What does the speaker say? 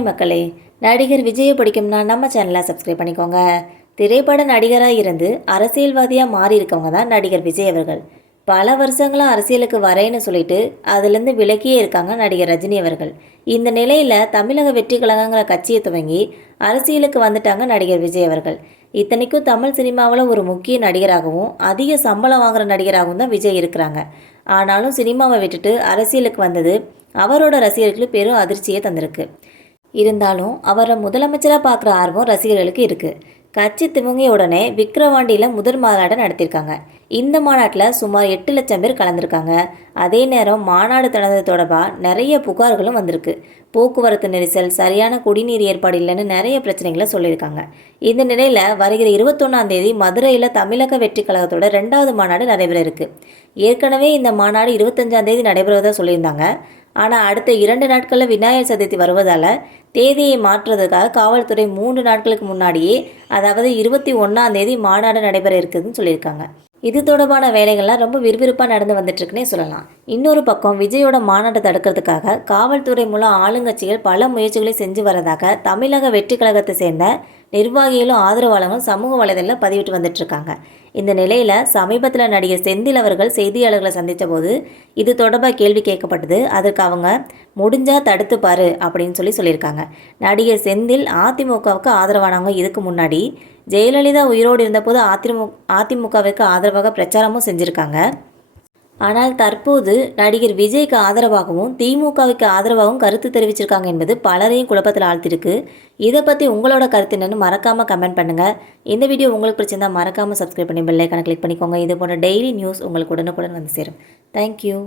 Hi மக்களே. நடிகர் விஜயை பிடிக்கும்னா நம்ம சேனலை சப்ஸ்கிரைப் பண்ணிக்கோங்க. திரைப்பட நடிகராக இருந்து அரசியல்வாதியாக மாறி இருக்கவங்க தான் நடிகர் விஜய் அவர்கள். பல வருஷங்களாக அரசியலுக்கு வரேன்னு சொல்லிட்டு அதுலேருந்து விலக்கியே இருக்காங்க நடிகர் ரஜினி அவர்கள். இந்த நிலையில் தமிழக வெற்றி கழகங்கிற கட்சியை துவங்கி அரசியலுக்கு வந்துட்டாங்க நடிகர் விஜய் அவர்கள். இத்தனைக்கும் தமிழ் சினிமாவில் ஒரு முக்கிய நடிகராகவும் அதிக சம்பளம் வாங்குற நடிகராகவும் தான் விஜய் இருக்கிறாங்க. ஆனாலும் சினிமாவை விட்டுட்டு அரசியலுக்கு வந்தது அவரோட ரசிகர்களுக்கு பெரும் அதிர்ச்சியை தந்திருக்கு. இருந்தாலும் அவரை முதலமைச்சராக பார்க்குற ஆர்வம் ரசிகர்களுக்கு இருக்குது கட்சி துவங்கிய உடனே விக்கிரவாண்டியில் முதல் மாநாட்டை நடத்தியிருக்காங்க இந்த மாநாட்டில் சுமார் எட்டு லட்சம் பேர் கலந்துருக்காங்க. அதே நேரம் மாநாடு நடந்தது தொடர்பாக நிறைய புகார்களும் வந்திருக்கு. போக்குவரத்து நெரிசல் சரியான குடிநீர் ஏற்பாடு இல்லைன்னு நிறைய பிரச்சனைகளை சொல்லியிருக்காங்க. இந்த நிலையில் வருகிற இருபத்தொன்னாம் தேதி மதுரையில் தமிழக வெற்றி கழகத்தோட ரெண்டாவது மாநாடு நடைபெற இருக்குது ஏற்கனவே இந்த மாநாடு இருபத்தஞ்சாம் தேதி நடைபெறுவதாக சொல்லியிருந்தாங்க. ஆனால் அடுத்த இரண்டு நாட்களில் விநாயகர் சதுர்த்தி வருவதால் தேதியை மாற்றுறதுக்காக காவல்துறை மூன்று நாட்களுக்கு முன்னாடியே அதாவது இருபத்தி ஒன்றாம் தேதி மாநாடு நடைபெற இருக்குதுன்னு சொல்லியிருக்காங்க. இது தொடர்பான வேலைகள்லாம் ரொம்ப விறுவிறுப்பாக நடந்து வந்துட்டுருக்குன்னே சொல்லலாம். இன்னொரு பக்கம் விஜயோட மாநாட்டை தடுக்கிறதுக்காக காவல்துறை மூலம் ஆளுங்கட்சிகள் பல முயற்சிகளை செஞ்சு வரதாக தமிழக வெற்றி கழகத்தை சேர்ந்த நிர்வாகிகளும் ஆதரவாளர்களும் சமூக வலைதளத்தில் பதிவிட்டு வந்துட்டுருக்காங்க. இந்த நிலையில் சமீபத்தில் நடிகர் செந்தில் அவர்கள் செய்தியாளர்களை சந்தித்த போது இது தொடர்பாக கேள்வி கேட்கப்பட்டது. அதற்கு அவங்க முடிஞ்சால் தடுத்து அப்படின்னு சொல்லி சொல்லியிருக்காங்க. நடிகர் செந்தில் அதிமுகவுக்கு ஆதரவானவங்க இதுக்கு முன்னாடி ஜெயலலிதா உயிரோடு இருந்தபோது அதிமுக அதிமுகவிற்கு ஆதரவாக பிரச்சாரமும் செஞ்சுருக்காங்க. ஆனால் தற்போது நடிகர் விஜய்க்கு ஆதரவாகவும் திமுகவுக்கு ஆதரவாகவும் கருத்து தெரிவிச்சிருக்காங்க என்பது பலரையும் குழப்பத்தில் ஆழ்த்திருக்கு இதை பற்றி உங்களோட கருத்து என்னன்னு மறக்காமல் கமெண்ட் பண்ணுங்கள் இந்த வீடியோ உங்களுக்கு பிடிச்சிருந்தா மறக்காமல் சப்ஸ்கிரைப் பண்ணி பெல்லைக்கான கிளிக் பண்ணிக்கோங்க. இது போன்ற டெய்லி நியூஸ் உங்களுக்கு உடனுக்குடன் வந்து சேரும். தேங்க்யூ